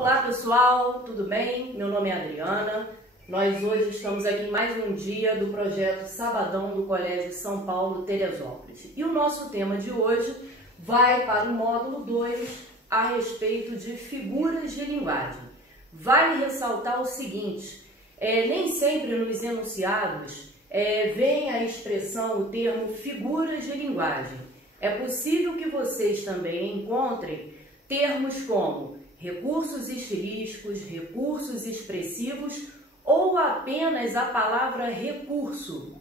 Olá pessoal, tudo bem? Meu nome é Adriana. Nós hoje estamos aqui em mais um dia do projeto Sabadão do Colégio São Paulo Teresópolis. E o nosso tema de hoje vai para o módulo 2 a respeito de figuras de linguagem. Vale ressaltar o seguinte, nem sempre nos enunciados vem a expressão, o termo figuras de linguagem. É possível que vocês também encontrem termos como recursos estilísticos, recursos expressivos ou apenas a palavra recurso.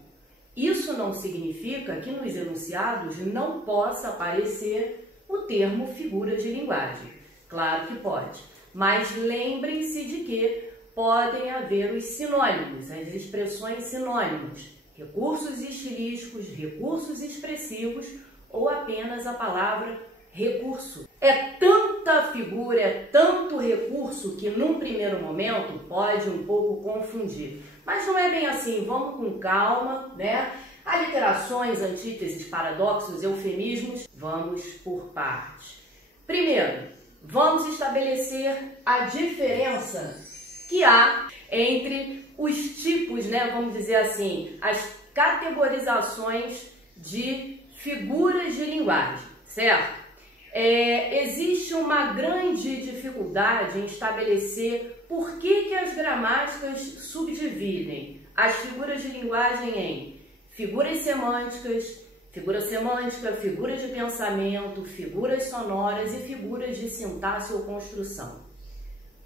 Isso não significa que nos enunciados não possa aparecer o termo figura de linguagem. Claro que pode, mas lembrem-se de que podem haver os sinônimos, as expressões sinônimas, recursos estilísticos, recursos expressivos ou apenas a palavra recurso. É tanta figura, é tanto recurso que num primeiro momento pode um pouco confundir. Mas não é bem assim, vamos com calma, né? Aliterações, antíteses, paradoxos, eufemismos, vamos por partes. Primeiro, vamos estabelecer a diferença que há entre os tipos, né? Vamos dizer assim, as categorizações de figuras de linguagem, certo? Existe uma grande dificuldade em estabelecer por que as gramáticas subdividem as figuras de linguagem em figuras semânticas, figura semântica, figuras de pensamento, figuras sonoras e figuras de sintaxe ou construção.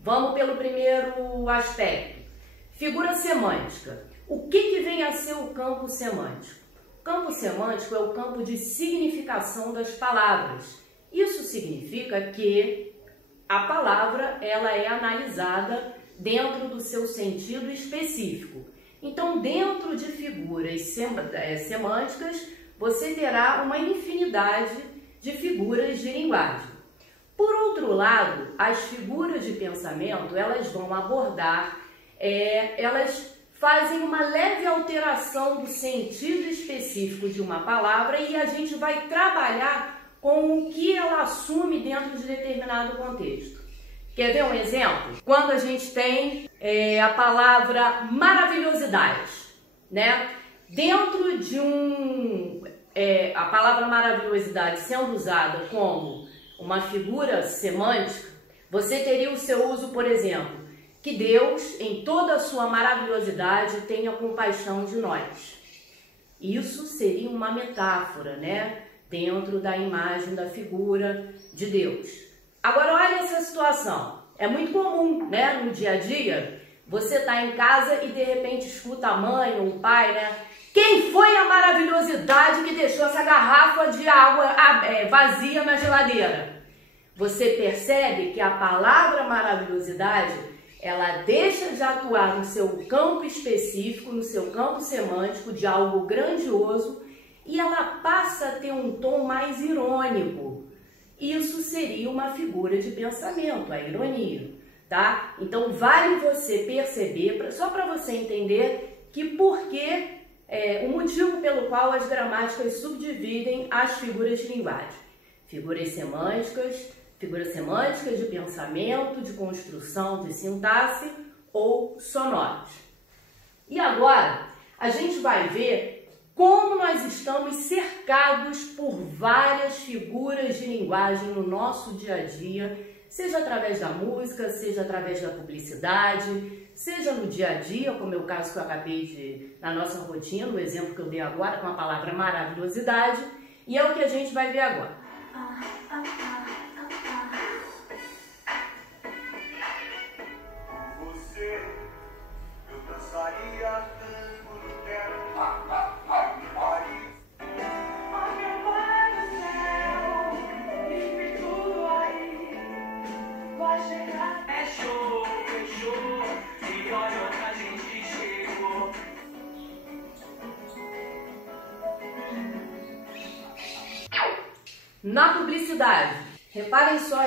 Vamos pelo primeiro aspecto. Figura semântica. O que vem a ser o campo semântico? O campo semântico é o campo de significação das palavras. Isso significa que a palavra ela é analisada dentro do seu sentido específico. Então, dentro de figuras semânticas, você terá uma infinidade de figuras de linguagem. Por outro lado, as figuras de pensamento, elas vão abordar, elas fazem uma leve alteração do sentido específico de uma palavra e a gente vai trabalhar com o que ela assume dentro de determinado contexto. Quer ver um exemplo? Quando a gente tem a palavra maravilhosidade, né? Dentro de a palavra maravilhosidade sendo usada como uma figura semântica, você teria o seu uso, por exemplo, que Deus, em toda a sua maravilhosidade, tenha compaixão de nós. Isso seria uma metáfora, né? Dentro da imagem da figura de Deus. Agora olha essa situação, é muito comum, né, no dia a dia, você tá em casa e de repente escuta a mãe ou o pai, né, quem foi a maravilhosidade que deixou essa garrafa de água vazia na geladeira? Você percebe que a palavra maravilhosidade, ela deixa de atuar no seu campo específico, no seu campo semântico de algo grandioso, e ela passa a ter um tom mais irônico. Isso seria uma figura de pensamento, a ironia, tá? Então vale você perceber, só para você entender que o motivo pelo qual as gramáticas subdividem as figuras de linguagem. Figuras semânticas de pensamento, de construção, de sintaxe ou sonoras. E agora a gente vai ver como nós estamos cercados por várias figuras de linguagem no nosso dia a dia, seja através da música, seja através da publicidade, seja no dia a dia, como é o caso que eu acabei na nossa rotina, o exemplo que eu dei agora com a palavra maravilhosidade, e é o que a gente vai ver agora. Você, eu dançaria tango no terra. Na publicidade, reparem só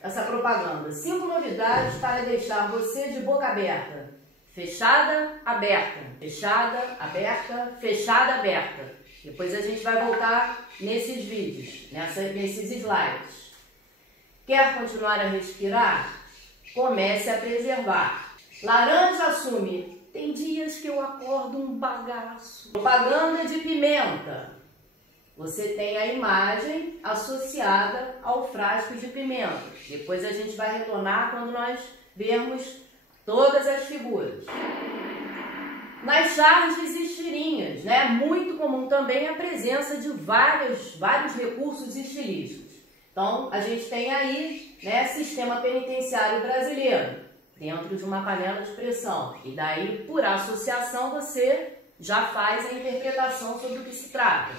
essa propaganda. 5 novidades para deixar você de boca aberta. Fechada, aberta. Fechada, aberta. Fechada, aberta. Depois a gente vai voltar nesses vídeos, nesses slides. Quer continuar a respirar? comece a preservar. Laranja assume: tem dias que eu acordo um bagaço. Propaganda de pimenta. Você tem a imagem associada ao frasco de pimenta. Depois a gente vai retornar quando nós vermos todas as figuras. Nas charges e tirinhas, né? Muito comum também a presença de vários recursos estilísticos. Então, a gente tem aí, né, sistema penitenciário brasileiro, dentro de uma panela de pressão. E daí, por associação, você já faz a interpretação sobre o que se trata.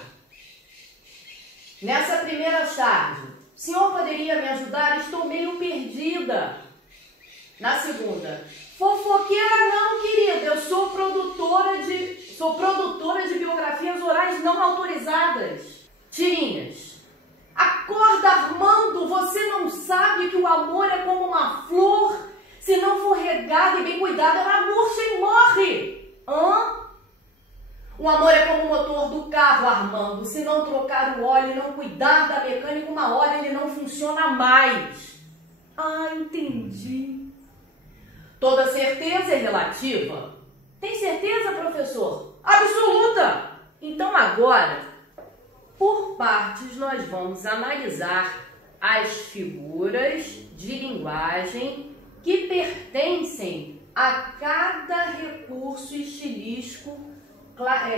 Nessa primeira charge, o senhor poderia me ajudar? Estou meio perdida. Na segunda, fofoqueira não, querida, eu sou produtora de biografias orais não autorizadas. Tirinhas. Acorda, Armando, você não sabe que o amor é como uma flor? Se não for regada e bem cuidada, ela murcha e morre. O amor é como o motor do carro, Armando. Se não trocar o óleo e não cuidar da mecânica, uma hora ele não funciona mais. Entendi. Toda certeza é relativa. Tem certeza, professor? Absoluta! Então agora, por partes, nós vamos analisar as figuras de linguagem que pertencem a cada recurso estilístico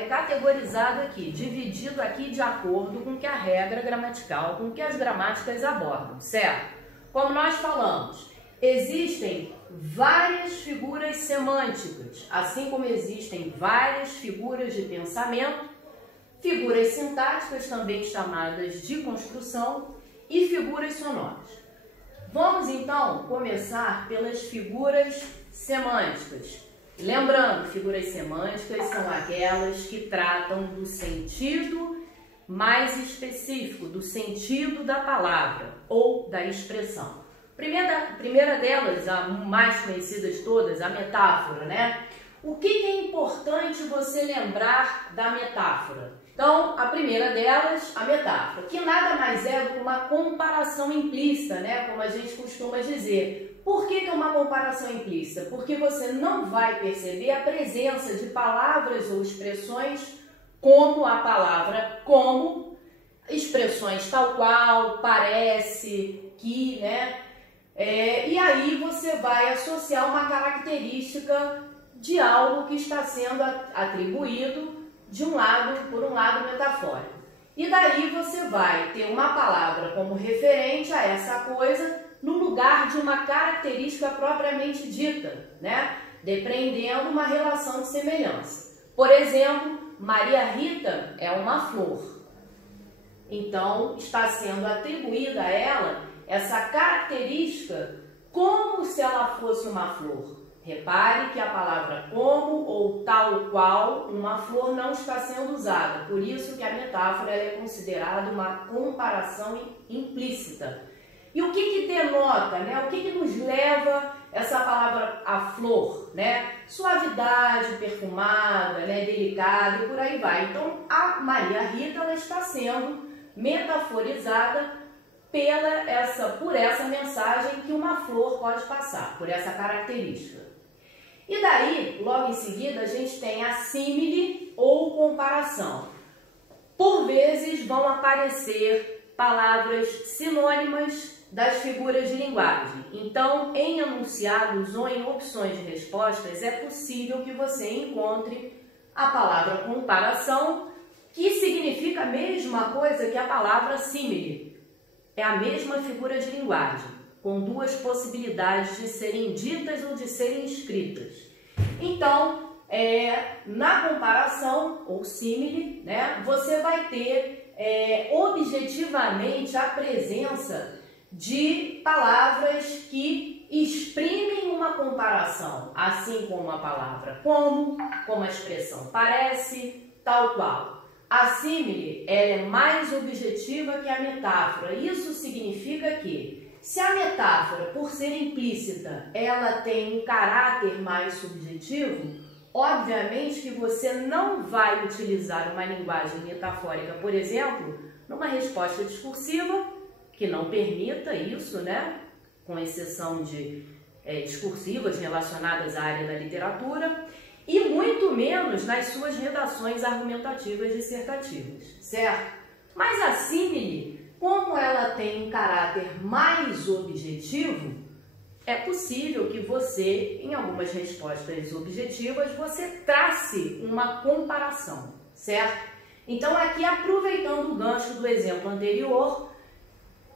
categorizado aqui, dividido aqui de acordo com que a regra gramatical, com que as gramáticas abordam, certo? Como nós falamos, existem várias figuras semânticas, assim como existem várias figuras de pensamento, figuras sintáticas também chamadas de construção e figuras sonoras. Vamos então começar pelas figuras semânticas. Lembrando, figuras semânticas são aquelas que tratam do sentido mais específico, do sentido da palavra ou da expressão. Primeira delas, a mais conhecida de todas, a metáfora, né? O que é importante você lembrar da metáfora? Então, a primeira delas, a metáfora, que nada mais é do que uma comparação implícita, né? Como a gente costuma dizer. Por que é uma comparação implícita? Porque você não vai perceber a presença de palavras ou expressões como a palavra como, expressões tal qual, parece, que, né? E aí você vai associar uma característica de algo que está sendo atribuído por um lado metafórico. E daí você vai ter uma palavra como referente a essa coisa no lugar de uma característica propriamente dita, né? Depreendendo uma relação de semelhança. Por exemplo, Maria Rita é uma flor. Então, está sendo atribuída a ela essa característica como se ela fosse uma flor. Repare que a palavra como ou tal qual uma flor não está sendo usada. Por isso que a metáfora é considerada uma comparação implícita. E o que denota, né? O que nos leva essa palavra a flor, né? Suavidade, perfumada, né? Delicada e por aí vai. Então, a Maria Rita ela está sendo metaforizada por essa mensagem que uma flor pode passar, por essa característica. E daí, logo em seguida, a gente tem a símile ou comparação. Por vezes vão aparecer palavras sinônimas das figuras de linguagem. Então, em enunciados ou em opções de respostas, é possível que você encontre a palavra comparação, que significa a mesma coisa que a palavra símile. É a mesma figura de linguagem, com duas possibilidades de serem ditas ou de serem escritas. Então, na comparação, ou símile, né, você vai ter objetivamente a presença de palavras que exprimem uma comparação, assim como a palavra como a expressão parece, tal qual. A símile é mais objetiva que a metáfora. Isso significa que, se a metáfora, por ser implícita, ela tem um caráter mais subjetivo, obviamente que você não vai utilizar uma linguagem metafórica, por exemplo, numa resposta discursiva, que não permita isso, né? Com exceção de discursivas relacionadas à área da literatura e muito menos nas suas redações argumentativas dissertativas, certo? Mas a símile, como ela tem um caráter mais objetivo, é possível que você, em algumas respostas objetivas, você trace uma comparação, certo? Então aqui, aproveitando o gancho do exemplo anterior,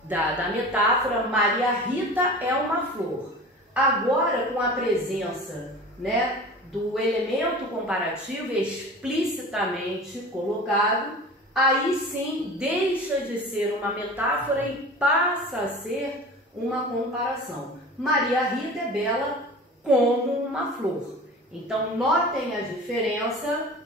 da metáfora, Maria Rita é uma flor. Agora, com a presença, né, do elemento comparativo explicitamente colocado, aí sim deixa de ser uma metáfora e passa a ser uma comparação. Maria Rita é bela como uma flor. Então, notem a diferença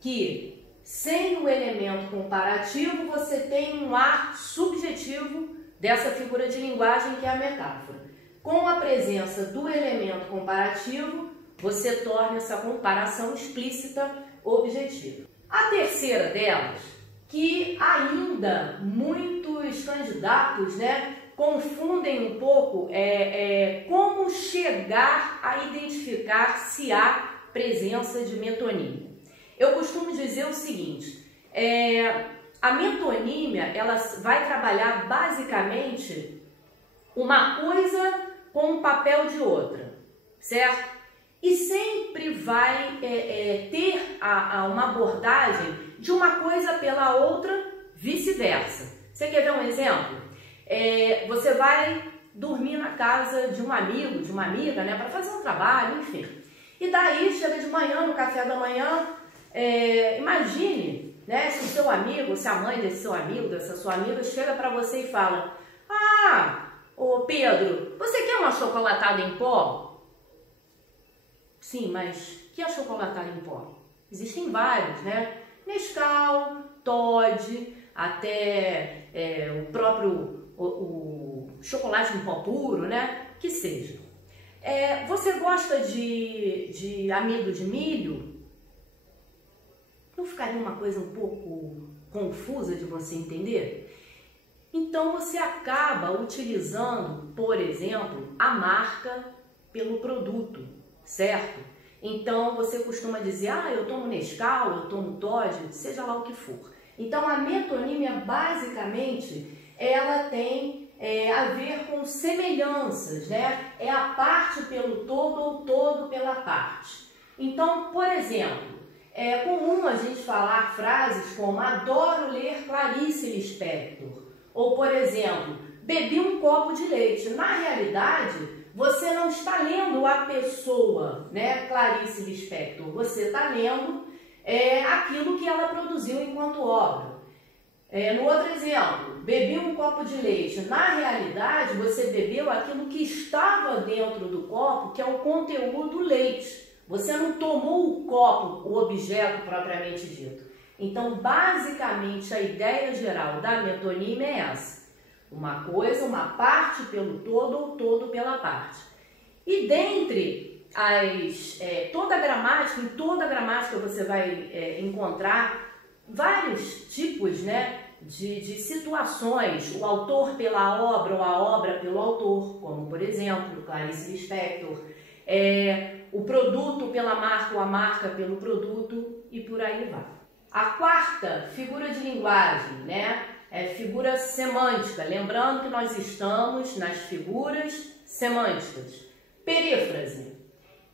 que, sem o elemento comparativo, você tem um ar subjetivo dessa figura de linguagem que é a metáfora. Com a presença do elemento comparativo, você torna essa comparação explícita, objetiva. A terceira delas, que ainda muitos candidatos, né, confundem um pouco como chegar a identificar se há presença de metonímia. Eu costumo dizer o seguinte, a metonímia ela vai trabalhar basicamente uma coisa com o papel de outra, certo? E sempre vai ter uma abordagem de uma coisa pela outra, vice-versa. Você quer ver um exemplo? Você vai dormir na casa de um amigo, de uma amiga, né, para fazer um trabalho, enfim. E daí, chega de manhã, no café da manhã, imagine, né, se o seu amigo, se a mãe desse seu amigo, dessa sua amiga, chega para você e fala: ah, ô Pedro, você quer uma chocolatada em pó? Sim, mas que achocolatado em pó? Existem vários, né? Nescau, Toddy, até o próprio o chocolate em pó puro, né? Que seja. Você gosta de amido de milho? Não ficaria uma coisa um pouco confusa de você entender? Então você acaba utilizando, por exemplo, a marca pelo produto, certo? Então você costuma dizer: ah, eu tomo Nescau, eu tomo Toddy, seja lá o que for. Então a metonímia basicamente ela tem a ver com semelhanças, né? É a parte pelo todo ou todo pela parte. Então, por exemplo, é comum a gente falar frases como: adoro ler Clarice Lispector. Ou, por exemplo, bebi um copo de leite. Na realidade, você não está lendo a pessoa, né, Clarice Lispector. Você está lendo aquilo que ela produziu enquanto obra. No outro exemplo, bebi um copo de leite. Na realidade, você bebeu aquilo que estava dentro do copo, que é o conteúdo do leite. Você não tomou o copo, o objeto propriamente dito. Então, basicamente, a ideia geral da metonímia é essa. Uma coisa, uma parte pelo todo ou todo pela parte. E dentre toda a gramática, em toda a gramática você vai encontrar vários tipos, né, de situações. O autor pela obra ou a obra pelo autor, como por exemplo, Clarice Lispector. O produto pela marca ou a marca pelo produto e por aí vai. A quarta figura de linguagem, né, é figura semântica. Lembrando que nós estamos nas figuras semânticas. Perífrase.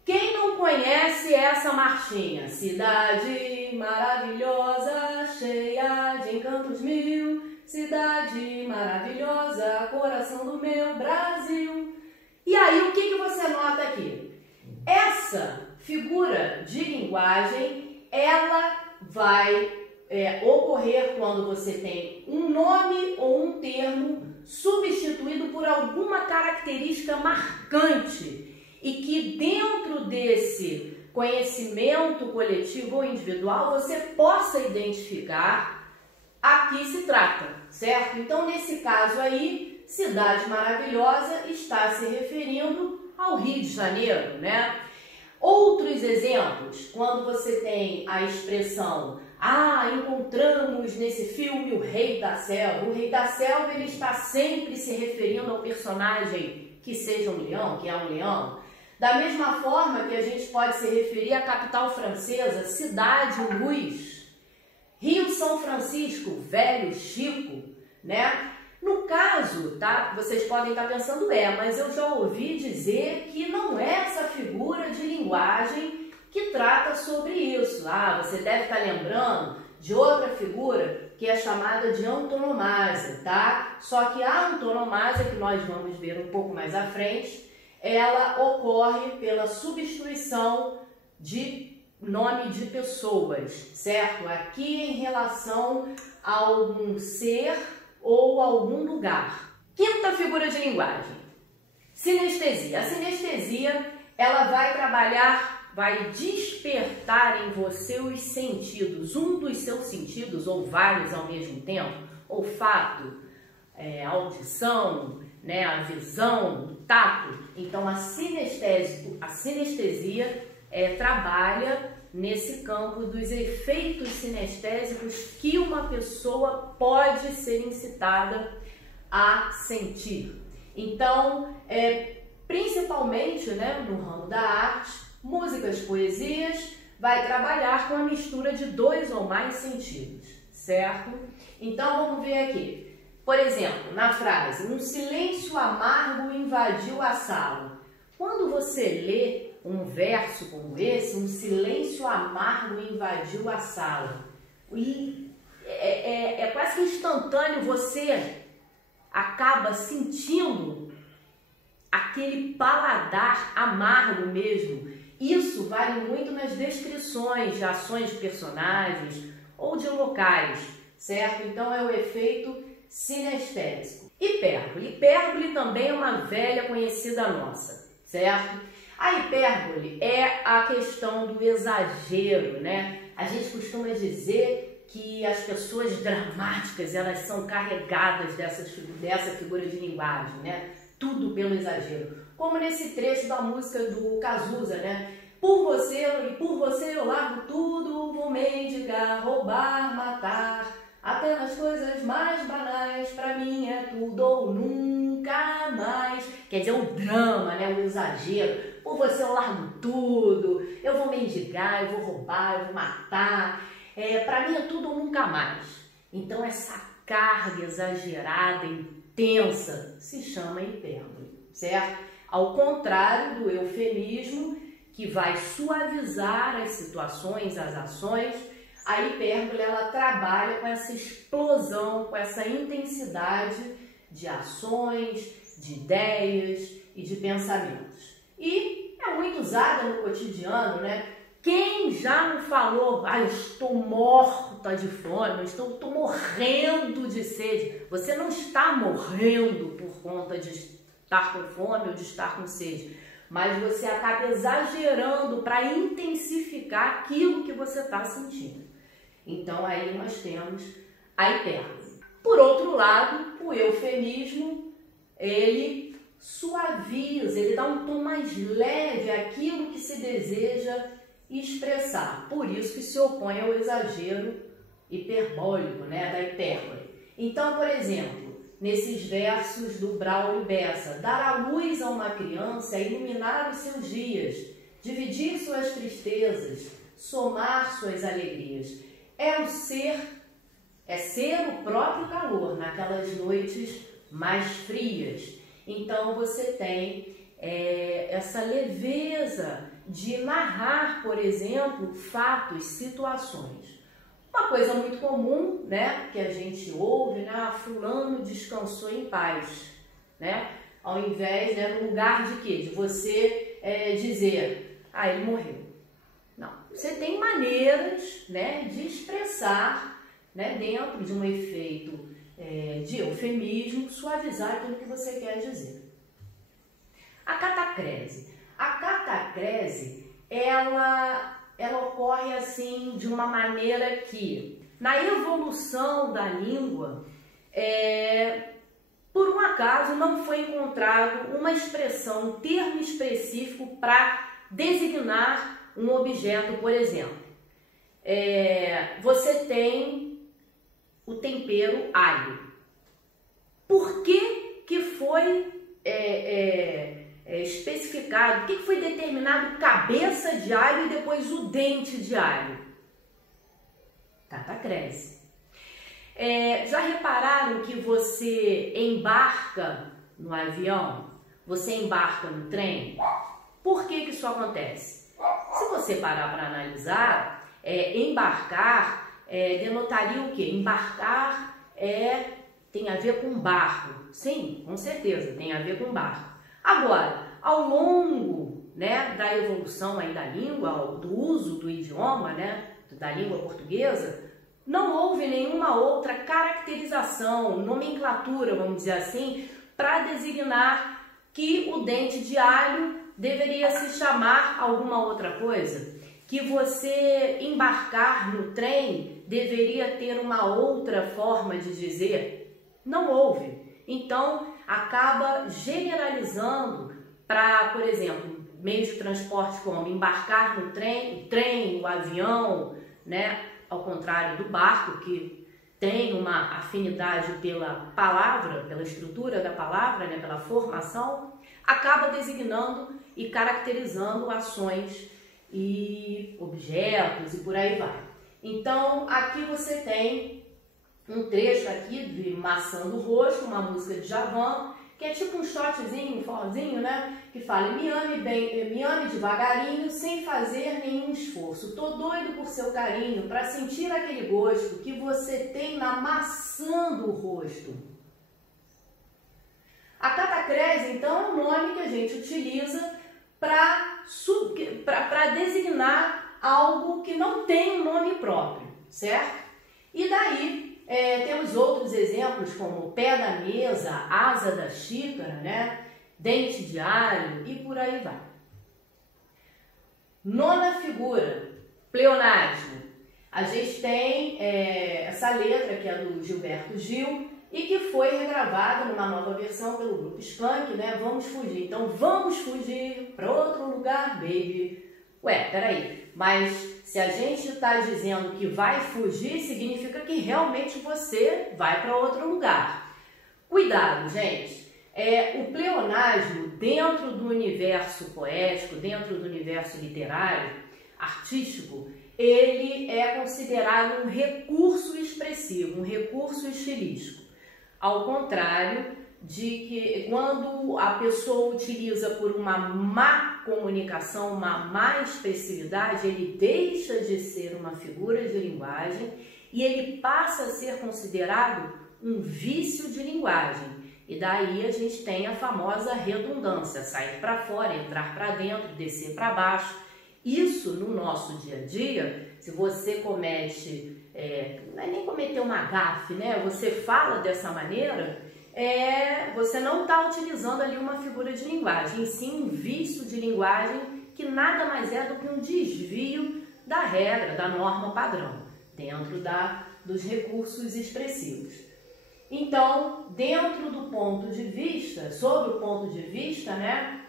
Quem não conhece essa marchinha? Cidade maravilhosa, cheia de encantos mil, cidade maravilhosa, coração do meu Brasil. E aí, o que você nota aqui? Essa figura de linguagem, ela vai ocorrer quando você tem um nome ou um termo substituído por alguma característica marcante e que dentro desse conhecimento coletivo ou individual você possa identificar a que se trata, certo? Então, nesse caso aí, cidade maravilhosa está se referindo ao Rio de Janeiro, né? Outros exemplos, quando você tem a expressão: ah, encontramos nesse filme o Rei da Selva. O Rei da Selva, ele está sempre se referindo ao personagem que seja um leão, que é um leão. Da mesma forma que a gente pode se referir à capital francesa, Cidade Luz, Rio São Francisco, Velho Chico, né? No caso, tá? Vocês podem estar pensando, mas eu já ouvi dizer que não é essa figura de linguagem que trata sobre isso. Você deve estar lembrando de outra figura que é chamada de antonomásia, tá? Só que a antonomásia, que nós vamos ver um pouco mais à frente, ela ocorre pela substituição de nome de pessoas, certo? Aqui em relação a algum ser ou algum lugar. Quinta figura de linguagem, sinestesia. A sinestesia, ela vai trabalhar, vai despertar em você os sentidos, um dos seus sentidos, ou vários ao mesmo tempo, olfato, audição, né, a visão, o tato. Então a sinestesia trabalha nesse campo dos efeitos sinestésicos que uma pessoa pode ser incitada a sentir. Então, principalmente, né, no ramo da arte, músicas, poesias, vai trabalhar com a mistura de 2 ou mais sentidos, certo? Então, vamos ver aqui. Por exemplo, na frase, um silêncio amargo invadiu a sala. Quando você lê um verso como esse, um silêncio amargo invadiu a sala, é quase que instantâneo, você acaba sentindo aquele paladar amargo mesmo. Isso vale muito nas descrições de ações de personagens ou de locais, certo? Então é o efeito sinestésico. Hipérbole. Hipérbole também é uma velha conhecida nossa, certo? A hipérbole é a questão do exagero, né? A gente costuma dizer que as pessoas dramáticas, elas são carregadas dessa figura de linguagem, né? Tudo pelo exagero. Como nesse trecho da música do Cazuza, né? Por você eu largo tudo, vou mendigar, roubar, matar, até nas coisas mais banais, pra mim é tudo ou nunca mais. Quer dizer, o drama, né? O exagero. Por você eu largo tudo, eu vou mendigar, eu vou roubar, eu vou matar. Pra mim é tudo ou nunca mais. Então essa carga exagerada, intensa, se chama hipérbole, certo? Ao contrário do eufemismo, que vai suavizar as situações, as ações, a hipérbole, ela trabalha com essa explosão, com essa intensidade de ações, de ideias e de pensamentos. E é muito usada no cotidiano, né? Quem já não falou, eu estou morta de fome, eu estou morrendo de sede. Você não está morrendo por conta de estar com fome ou de estar com sede, mas você acaba exagerando para intensificar aquilo que você está sentindo. Então aí nós temos a hipérbole. Por outro lado, o eufemismo, ele suaviza, ele dá um tom mais leve àquilo que se deseja expressar. Por isso que se opõe ao exagero hiperbólico, né, da hipérbole. Então, por exemplo, nesses versos do Braulio Bessa, dar a luz a uma criança é iluminar os seus dias, dividir suas tristezas, somar suas alegrias. É ser o próprio calor naquelas noites mais frias. Então você tem essa leveza de narrar, por exemplo, fatos, situações. Uma coisa muito comum, né, que a gente ouve, né, fulano descansou em paz, né? Ao invés, né, no lugar de quê? De você dizer, ele morreu. Não, você tem maneiras, né, de expressar, né, dentro de um efeito de eufemismo, suavizar aquilo que você quer dizer. A catacrese. A catacrese, ela ocorre assim de uma maneira que, na evolução da língua, por um acaso não foi encontrado uma expressão, um termo específico para designar um objeto, por exemplo. Você tem o tempero alho. Por que foi especificado, por que foi determinado cabeça de alho e depois o dente de alho? Catacrese. Já repararam que você embarca no avião? Você embarca no trem? Por que isso acontece? Se você parar para analisar, embarcar denotaria o quê? Embarcar tem a ver com barco. Sim, com certeza, tem a ver com barco. Agora, ao longo, né, da evolução aí da língua, do uso do idioma, né, da língua portuguesa, não houve nenhuma outra caracterização, nomenclatura, vamos dizer assim, para designar que o dente de alho deveria se chamar alguma outra coisa, que você embarcar no trem deveria ter uma outra forma de dizer. Não houve. Então, acaba generalizando para, por exemplo, meios de transporte como embarcar no trem, o trem, o avião, né? Ao contrário do barco, que tem uma afinidade pela palavra, pela estrutura da palavra, né? Pela formação, acaba designando e caracterizando ações e objetos e por aí vai. Então, aqui você tem um trecho aqui de Maçã do Rosto, uma música de Djavan, que é tipo um shotzinho, um forrozinho, né? Que fala: me ame bem, me ame devagarinho, sem fazer nenhum esforço. Tô doido por seu carinho, para sentir aquele gosto que você tem na maçã do rosto. A catacrese, então, é um nome que a gente utiliza para designar algo que não tem um nome próprio, certo? E daí temos outros exemplos como pé da mesa, asa da xícara, né? Dente de alho e por aí vai. Nona figura, pleonasmo. A gente tem essa letra que é do Gilberto Gil e que foi regravada numa nova versão pelo grupo Skank, né? Vamos fugir. Então, vamos fugir para outro lugar, baby. Ué, peraí, mas se a gente está dizendo que vai fugir, significa que realmente você vai para outro lugar. Cuidado, gente. O pleonasmo, dentro do universo poético, dentro do universo literário, artístico, ele é considerado um recurso expressivo, um recurso estilístico. Ao contrário de que quando a pessoa utiliza por uma má comunicação, uma má expressividade, ele deixa de ser uma figura de linguagem e ele passa a ser considerado um vício de linguagem. E daí a gente tem a famosa redundância, sair para fora, entrar para dentro, descer para baixo. Isso no nosso dia a dia, se você comete, não é nem cometer uma gafe, né? Você fala dessa maneira, você não está utilizando ali uma figura de linguagem, e sim um vício de linguagem que nada mais é do que um desvio da regra, da norma padrão, dentro dos recursos expressivos. Então, dentro do ponto de vista, sobre o ponto de vista, né,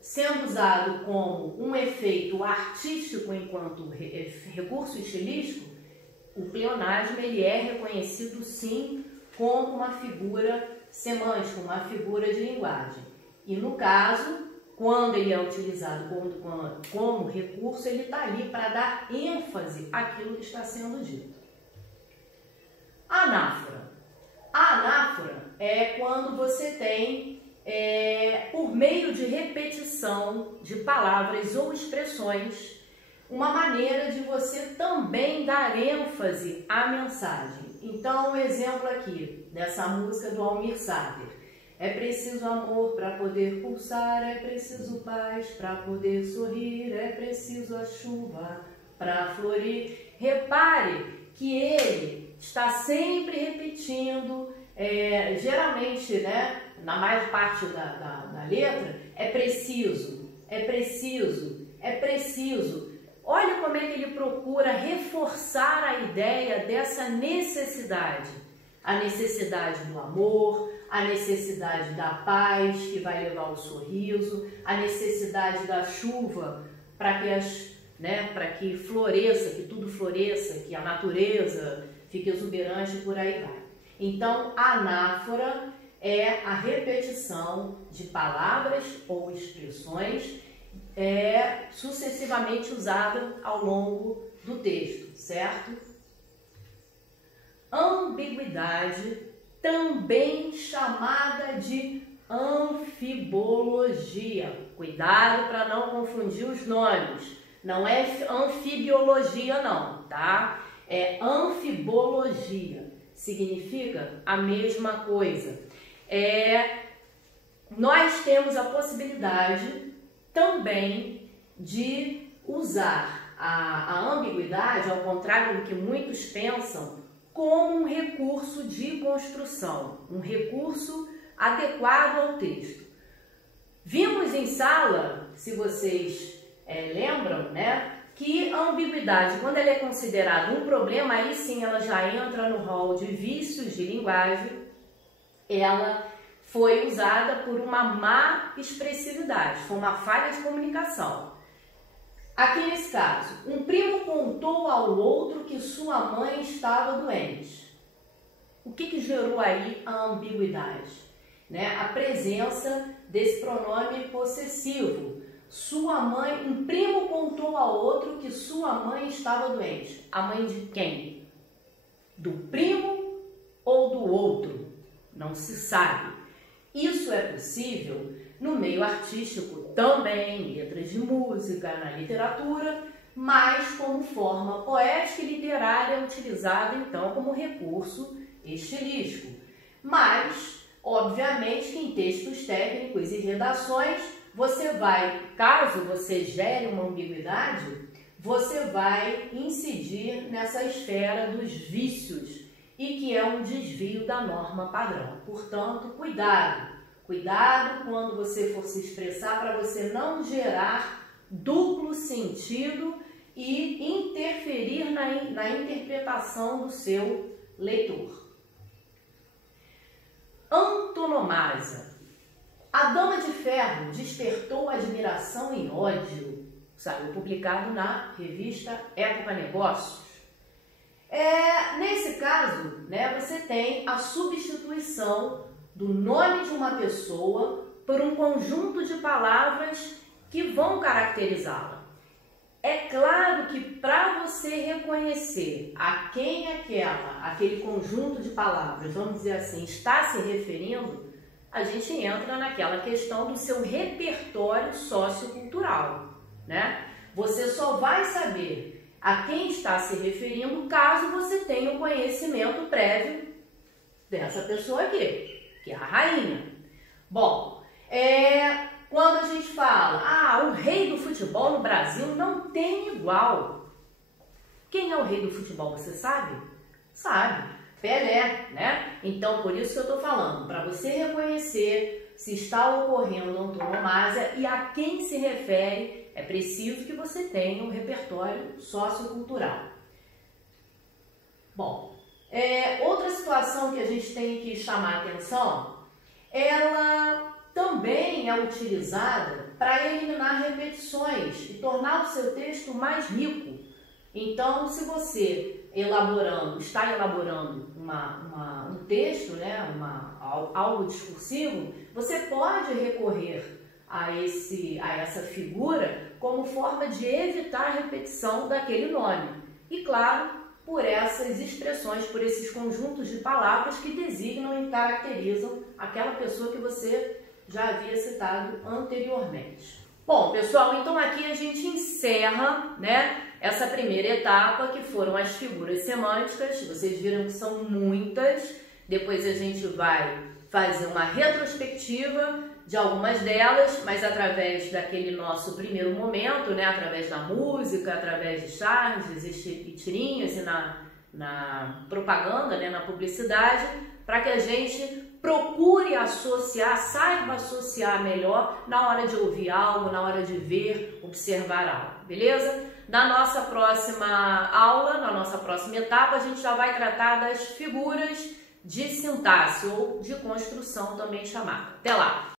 sendo usado como um efeito artístico enquanto recurso estilístico, o pleonasmo ele é reconhecido sim como uma figura semântica, uma figura de linguagem. E no caso, quando ele é utilizado como recurso, ele está ali para dar ênfase àquilo que está sendo dito. Anáfora. A anáfora é quando você tem, por meio de repetição de palavras ou expressões, uma maneira de você também dar ênfase à mensagem. Então, um exemplo aqui dessa música do Almir Sater. É preciso amor para poder pulsar, é preciso paz para poder sorrir, é preciso a chuva para florir. Repare que ele está sempre repetindo, geralmente, né, na maior parte da letra, é preciso, é preciso, é preciso. Olha como é que ele procura reforçar a ideia dessa necessidade. A necessidade do amor, a necessidade da paz, que vai levar ao sorriso, a necessidade da chuva para que floresça, que tudo floresça, que a natureza fique exuberante e por aí vai. Então, a anáfora é a repetição de palavras ou expressões sucessivamente usada ao longo do texto, certo? Ambiguidade, também chamada de anfibologia. Cuidado para não confundir os nomes. Não é anfibiologia não, tá? É anfibologia. Significa a mesma coisa. Nós temos a possibilidade também de usar a ambiguidade, ao contrário do que muitos pensam, como um recurso de construção, um recurso adequado ao texto. Vimos em sala, se vocês lembram, né, que a ambiguidade, quando ela é considerada um problema, aí sim ela já entra no rol de vícios de linguagem. Ela foi usada por uma má expressividade, foi uma falha de comunicação. Aqui nesse caso, um primo contou ao outro que sua mãe estava doente. O que gerou aí a ambiguidade? Né? A presença desse pronome possessivo. Sua mãe, um primo contou ao outro que sua mãe estava doente. A mãe de quem? Do primo ou do outro? Não se sabe. Isso é possível no meio artístico também, em letras de música, na literatura, mas como forma poética e literária é utilizada então como recurso estilístico. Mas, obviamente, que em textos técnicos e redações, você vai, caso você gere uma ambiguidade, você vai incidir nessa esfera dos vícios e que é um desvio da norma padrão. Portanto, cuidado! Cuidado quando você for se expressar para você não gerar duplo sentido e interferir na interpretação do seu leitor. Antonomásia. A Dama de Ferro despertou admiração e ódio. Saiu publicado na revista Época Negócios. Nesse caso, né, você tem a substituição do nome de uma pessoa por um conjunto de palavras que vão caracterizá-la. É claro que para você reconhecer a quem aquele conjunto de palavras, vamos dizer assim, está se referindo, a gente entra naquela questão do seu repertório sociocultural, né? Você só vai saber a quem está se referindo caso você tenha um conhecimento prévio dessa pessoa aqui, que é a rainha. Bom, quando a gente fala, o rei do futebol no Brasil não tem igual. Quem é o rei do futebol, você sabe? Sabe, Pelé, né? Então, por isso que eu estou falando, para você reconhecer se está ocorrendo antonomásia e a quem se refere, é preciso que você tenha um repertório sociocultural. Bom, outra situação que a gente tem que chamar a atenção, ela também é utilizada para eliminar repetições e tornar o seu texto mais rico. Então, se você está elaborando um texto, né, algo discursivo, você pode recorrer a essa figura como forma de evitar a repetição daquele nome. E, claro, por essas expressões, por esses conjuntos de palavras que designam e caracterizam aquela pessoa que você já havia citado anteriormente. Bom, pessoal, então aqui a gente encerra, né, essa primeira etapa, que foram as figuras semânticas. Vocês viram que são muitas. Depois a gente vai fazer uma retrospectiva de algumas delas, mas através daquele nosso primeiro momento, né, através da música, através de charges e tirinhas e na propaganda, né, na publicidade, para que a gente procure associar, saiba associar melhor na hora de ouvir algo, na hora de ver, observar algo, beleza? Na nossa próxima aula, na nossa próxima etapa, a gente já vai tratar das figuras de sintaxe ou de construção também chamada. Até lá!